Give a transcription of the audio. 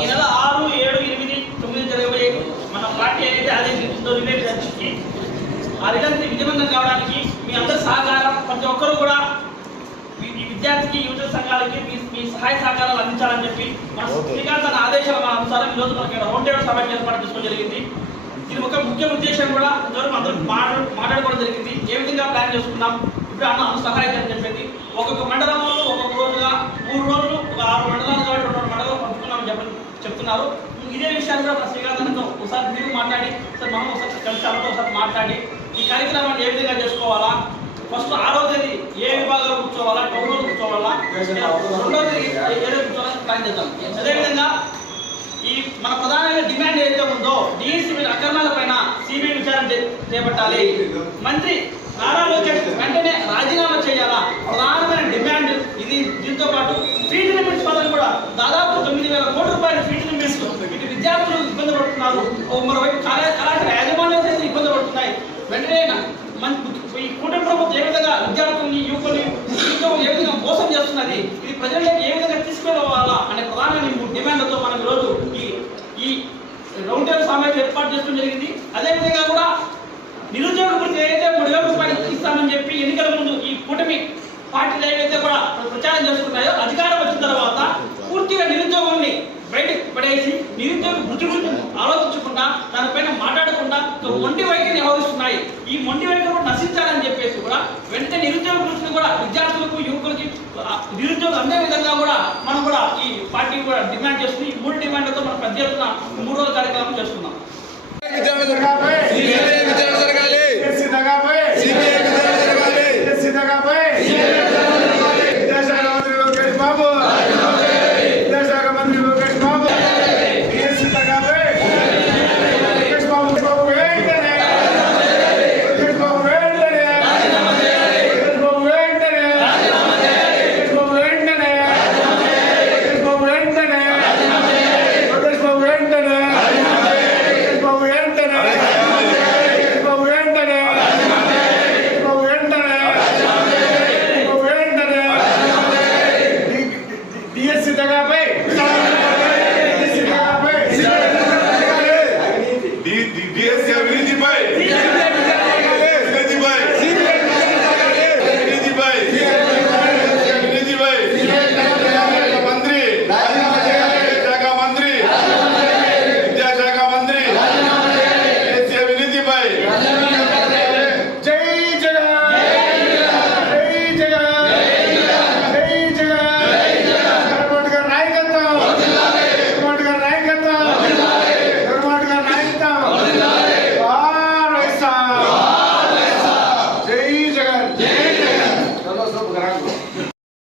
ఈ నెల 6, 7, 8, 9 జరగబోయే మన పార్టీ అయితే అదే రిలేట్ జరిగింది. ఆ రిజల్ట్ విజయవంతం కావడానికి మీ అందరి సహకారం, ప్రతి ఒక్కరు కూడా ఈ విద్యార్థికి యువజన సంఘాలకి మీ సహాయ సహకారాలు అందించాలని చెప్పి మన స్పీకర్ తన ఆదేశాల అనుసారం ఈరోజు మనకి రౌండ్ టేబుల్ సభ ఏర్పాటు చేసుకోవడం జరిగింది. ఇది ఒక ముఖ్య ఉద్దేశం కూడా ఇంతవరకు అందరూ మాట్లాడుకోవడం జరిగింది. ఏ విధంగా ప్లాన్ చేసుకున్నాం, ఇప్పుడు అన్న సహాయం చెప్పింది. ఒక్కొక్క మండలంలో ఒక్కొక్క రోజుగా 3 రోజులు, ఒక 6 మండలాలు కాబట్టి 2 మండలాలు పంపుకున్నామని చెప్తున్నారు. ఇదే విషయాన్ని కూడా శ్రీకాంత్తో ఒకసారి మీరు మాట్లాడి, సార్ మనం ఒకసారి కలిసి అందరూ ఒకసారి మాట్లాడి ఈ కార్యక్రమాన్ని ఏ విధంగా చేసుకోవాలా, ఫస్ట్ 6వ తేదీ ఏ విభాగాలు కూర్చోవాలా, టౌన్లో కూర్చోవాలా, 2వ తేదీ ఏదో కూర్చోవాలని ప్లాన్ చేద్దాం. అదేవిధంగా ఈ మన ప్రధానమైన డిమాండ్ ఏదైతే ఉందో డిఎస్సీ అక్రమాల పైన సిబిఐ విచారణ చేపట్టాలి. మంత్రి నారా లోకేష్ వెంటనే రాజీనామా చేయాలా, ప్రధానమైన డిమాండ్ ఇది. దీంతో పాటు ఫీజు లిమిట్స్ పదవి కూడా దాదాపు 9,000 కోట్ల రూపాయల ఫీజు లిమిట్స్ ఇటు విద్యార్థులు ఇబ్బంది పడుతున్నారు, మరోవైపు కళాశాల యాజమాన్యాలు అయితే ఇబ్బంది పడుతున్నాయి. వెంటనే ఈ కూటమి ప్రభుత్వం ఏ విధంగా విద్యార్థుల్ని, యువకుల్ని ఏ విధంగా మోసం చేస్తున్నది, ఇది ప్రజల్లోకి ఏ విధంగా తీసుకెళ్ళవాలా అనే ప్రధానమైన డిమాండ్లతో మనం ఈరోజు ఈ రౌండ్ టేబుల్ సమావేశం ఏర్పాటు చేయడం జరిగింది. అదేవిధంగా కూడా నిరుద్యోగ వృత్తి ఏదైతే 3,000 రూపాయలు ఇస్తామని చెప్పి ఎన్నికల ముందు ఈ కూటమి పార్టీలు ఏవైతే కూడా ప్రచారం చేస్తున్నాయో అధికారం వచ్చిన తర్వాత పూర్తిగా నిరుద్యోగాన్ని బయటకు పడేసి నిరుద్యోగ వృత్తి గురించి ఆలోచించకుండా, దానిపైన మాట్లాడకుండా మొండి వైఖరిని వ్యవహరిస్తున్నాయి. ఈ మొండి వైఖరి కూడా నశించాలని చెప్పేసి కూడా వెంటనే నిరుద్యోగ వృత్తిని కూడా విద్యార్థులకు, యువకులకి నిరుద్యోగం అందే విధంగా కూడా మనం కూడా ఈ పార్టీ కూడా డిమాండ్ చేస్తుంది. ఈ 3 డిమాండ్లతో మనం పెద్ద ఎత్తున 3 రోజుల కార్యక్రమం చేస్తున్నాం. DSC